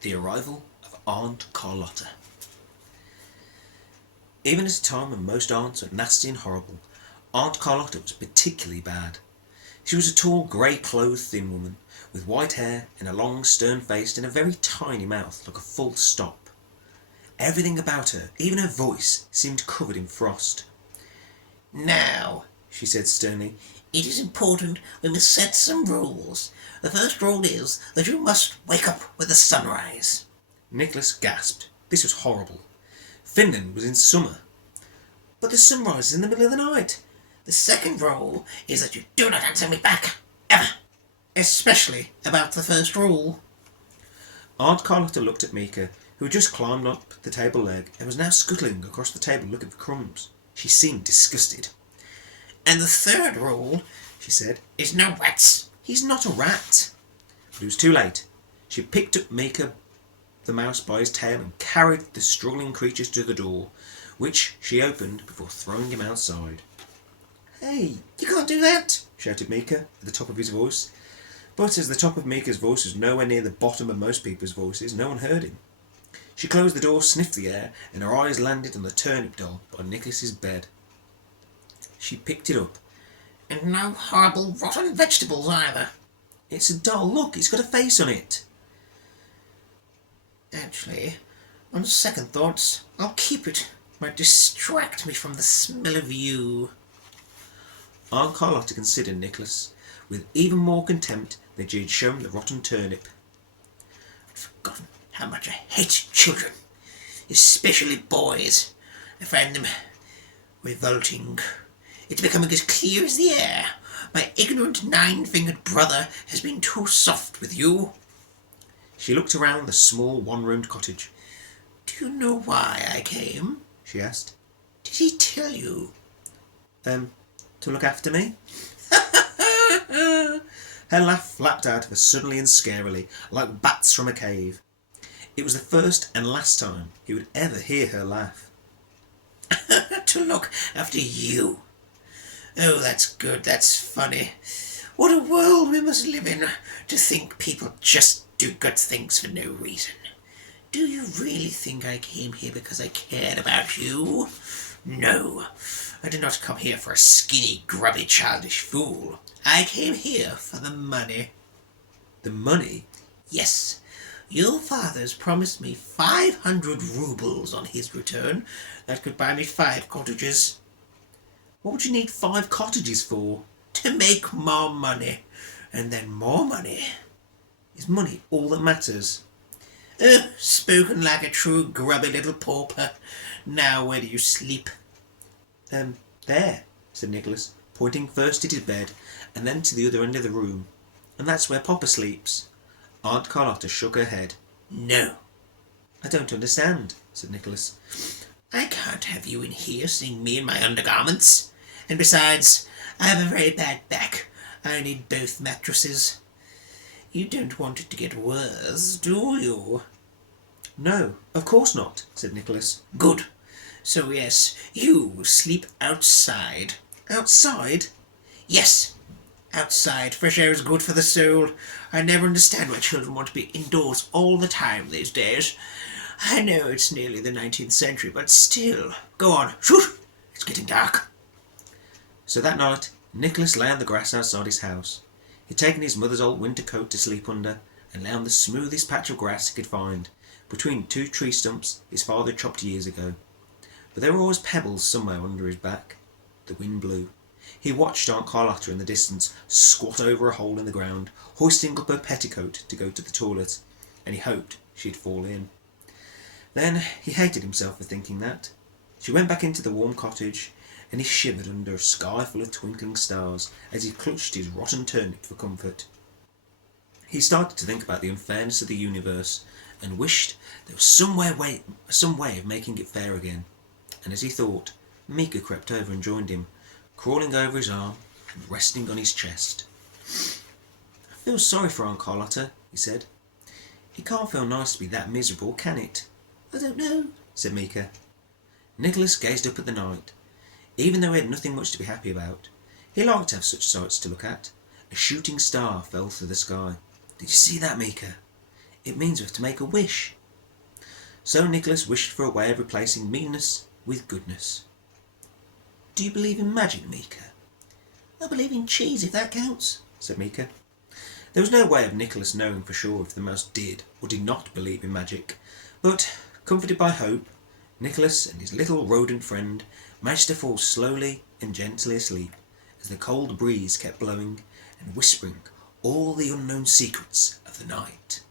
The arrival of Aunt Carlotta. Even at a time when most aunts are nasty and horrible, Aunt Carlotta was particularly bad. She was a tall, grey-clothed, thin woman, with white hair and a long, stern face and a very tiny mouth like a full stop. Everything about her, even her voice, seemed covered in frost. "Now," she said sternly, "it is important we must set some rules. The first rule is that you must wake up with the sunrise." Nicholas gasped. This was horrible. Finland was in summer. But the sun rises in the middle of the night. "The second rule is that you do not answer me back, ever. Especially about the first rule." Aunt Carlotta looked at Mika, who had just climbed up the table leg and was now scuttling across the table looking for crumbs. She seemed disgusted. "And the third rule," she said, "is no rats." "He's not a rat." But it was too late. She picked up Mika the mouse by his tail and carried the struggling creatures to the door, which she opened before throwing him outside. "Hey, you can't do that!" shouted Mika at the top of his voice. But as the top of Mika's voice was nowhere near the bottom of most people's voices, no one heard him. She closed the door, sniffed the air, and her eyes landed on the turnip doll by Nicholas's bed. She picked it up. "And no horrible rotten vegetables either." "It's a doll, look, it's got a face on it." "Actually, on second thoughts, I'll keep it. It might distract me from the smell of you." Aunt Carlotta considered Nicholas with even more contempt than she had shown the rotten turnip. "I've forgotten how much I hate children, especially boys. I find them revolting. It's becoming as clear as the air. My ignorant nine-fingered brother has been too soft with you." She looked around the small one-roomed cottage. "Do you know why I came?" she asked. "Did he tell you?" To look after me?" Her laugh flapped out of her suddenly and scarily, like bats from a cave. It was the first and last time he would ever hear her laugh. "To look after you. Oh, that's good, that's funny. What a world we must live in, to think people just do good things for no reason. Do you really think I came here because I cared about you? No, I did not come here for a skinny, grubby, childish fool. I came here for the money." "The money?" "Yes. Your father's promised me 500 rubles on his return. That could buy me 5 cottages." "What would you need 5 cottages for?" "To make more money, and then more money." "Is money all that matters?" "Oh, spoken like a true grubby little pauper. Now where do you sleep?" There," said Nicholas, pointing first at his bed and then to the other end of the room. "And that's where Papa sleeps." Aunt Carlotta shook her head. "No." "I don't understand," said Nicholas. "I can't have you in here seeing me in my undergarments. And besides, I have a very bad back. I need both mattresses. You don't want it to get worse, do you?" "No, of course not," said Nicholas. "Good. So yes, you sleep outside." "Outside?" "Yes, outside. Fresh air is good for the soul. I never understand why children want to be indoors all the time these days. I know it's nearly the 19th century, but still. Go on, shoot! It's getting dark." So that night Nicholas lay on the grass outside his house. He'd taken his mother's old winter coat to sleep under and lay on the smoothest patch of grass he could find, between 2 tree stumps his father had chopped years ago. But there were always pebbles somewhere under his back. The wind blew. He watched Aunt Carlotta in the distance squat over a hole in the ground, hoisting up her petticoat to go to the toilet, and he hoped she'd fall in. Then he hated himself for thinking that. She went back into the warm cottage, and he shivered under a sky full of twinkling stars as he clutched his rotten turnip for comfort. He started to think about the unfairness of the universe and wished there was some way of making it fair again. And as he thought, Mika crept over and joined him, crawling over his arm and resting on his chest. "I feel sorry for Aunt Carlotta," he said. "It can't feel nice to be that miserable, can it?" "I don't know," said Mika. Nicholas gazed up at the night. Even though he had nothing much to be happy about, he liked to have such sights to look at. A shooting star fell through the sky. "Did you see that, Mika?" It means we have to make a wish. So Nicholas wished for a way of replacing meanness with goodness. Do you believe in magic, Mika? I believe in cheese, if that counts, said Mika. There was no way of Nicholas knowing for sure if the mouse did or did not believe in magic, but, comforted by hope, Nicholas and his little rodent friend managed to fall slowly and gently asleep as the cold breeze kept blowing and whispering all the unknown secrets of the night.